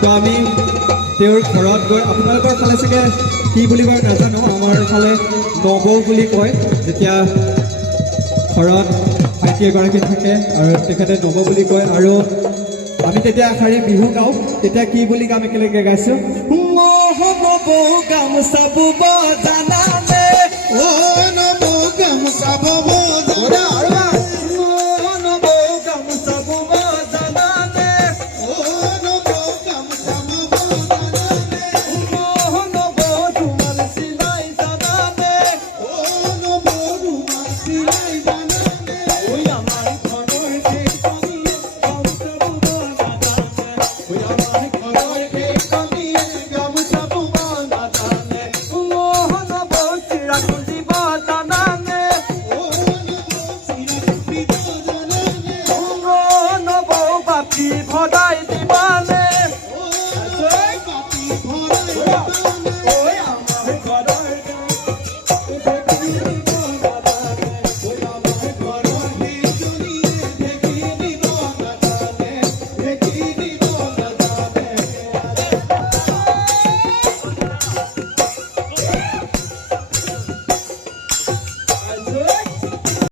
তো আমি তেওঁৰ ঘৰত গৈ আপোনালোকৰ ফালে চাগে কি বুলি কয় নাজানো, আমাৰ ফালে নব বুলি কয়। যেতিয়া ঘৰত ভাইটি এগৰাকী থাকে আৰু তেখেতে নব বুলি কয়, আৰু আমি তেতিয়া এষাৰি বিহু গাওঁ। তেতিয়া কি বুলি গাম একেলগে গাইছোঁ, নব গামোচা বব জানানে, নব গামোচা বব জানানে।